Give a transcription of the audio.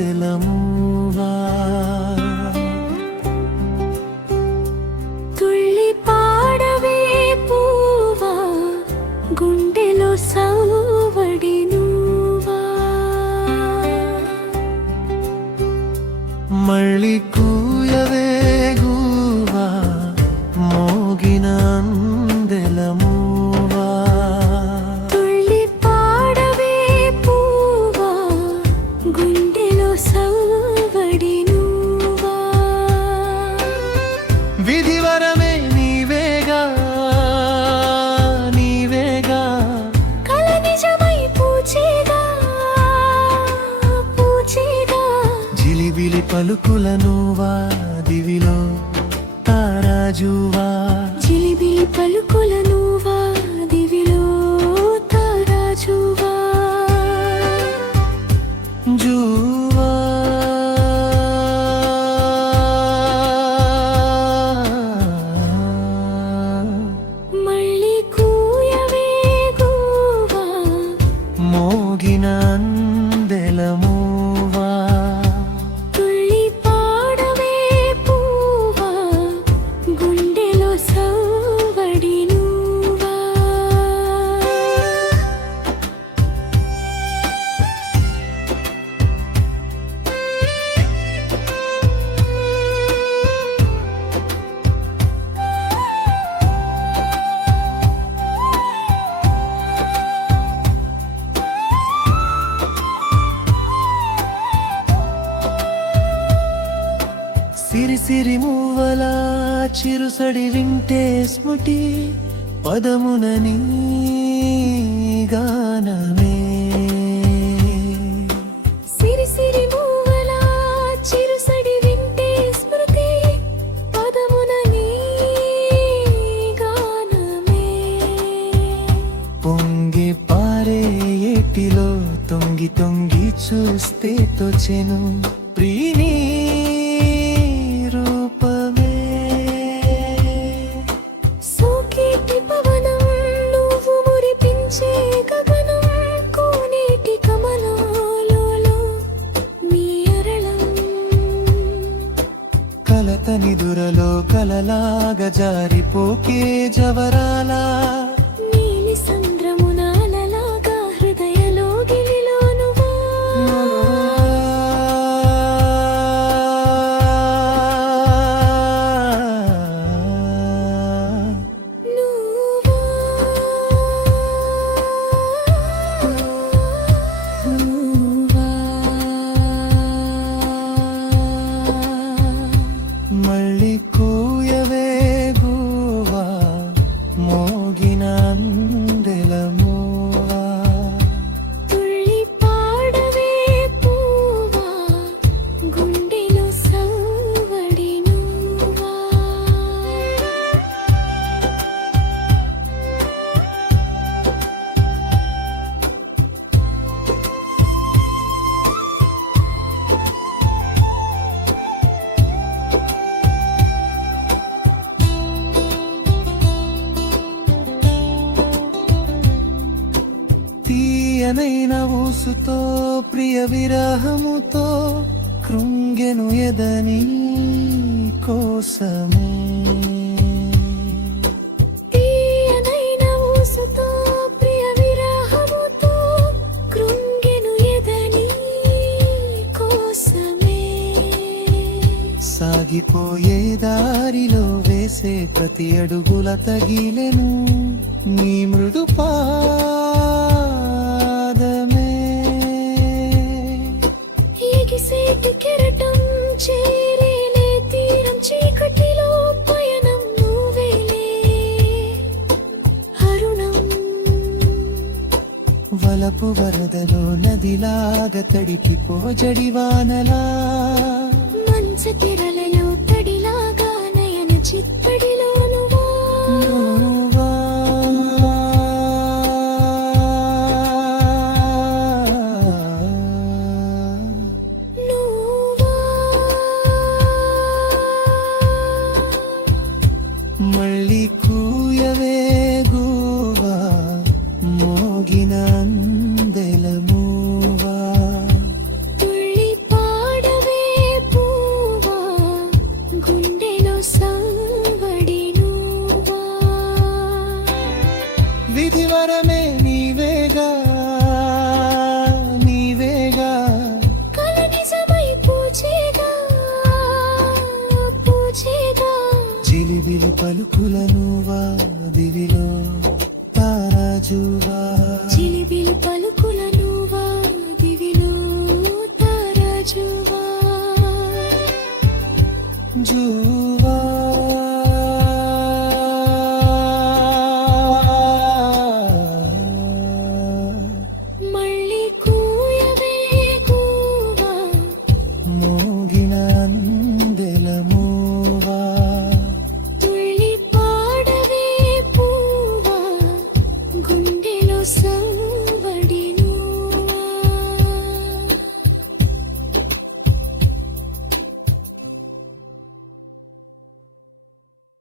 అందెలమువా తుళ్ళి పాడవే పూవా గుండెలో సవ్వడి నువ్వా మళ్ళీ కూయవే గువా మోగిన అందెలమువా తుళ్ళి పాడవే పూవా గుండెలో సవ్వడి నువ్వా విధివరమే నీవేగా నీవేగా కల నిజమై పూచేగా పూచేగా జిలిబిలి పలుకుల నువ్వా దివిలో తారాజువా జిలిబిలి పలుకుల నువ్వా దివిలో తారాజువా జువా మళ్ళీ కూయవే గువా మోగిన అందెలమువా తుళ్ళి పాడవే పూవా గుండెలో సవ్వడి నువ్వా సిరిసిరి మూవల చిరుసడి వింటే స్ముటి పదమున నీ గానమే సిరిసిరి మూవల చిరుసడి వింటే స్మృతి పదమున నీ గానమే పొంగి పారే ఏటిలో తొంగి తొంగి చూస్తే తోచెను ప్రీని రూపమే సోకేటి పవనం నువ్వు మురిపించే గగనం కోనేటి కమలాలలో మీ అరళం కలతని దురలో కలలాగా జారిపోకే జవరాలా నీలి సంద్రమున అలలాగా హృదయలో గిలిలో నువ్వా నువ్వా నువ్వా మళ్ళీ కూయవే గువా మోగిన అందెలమువా తుళ్ళి పాడవే పూవా గుండెలో సవ్వడి నువ్వా తీయనైన ఊసుతో ప్రియ విరహముతో కృంగెను ఎదని కోసమే తీయనైన ఊసుతో ప్రియ విరహముతో కృంగెను ఎదని కోసమే సాగిపోయే దారిలో వేసే ప్రతి అడుగుల తగిలెను నీ మృదు పాదమే ఎగిసేటి కెరటం చేరేలే తీరం చీకటిలో పయనం నువ్వేలే అరుణం వలపు వరదలో నదిలాగా తడిపిపో జడివానలా మంచ తెరలలో తడిలాగా నయన చిత్తడిలో నువ్వా నువ్వా నువ్వా మళ్ళీ కూయవే గువా మోగిన అందెలమువా పలుకులను దివిలో తారాజువా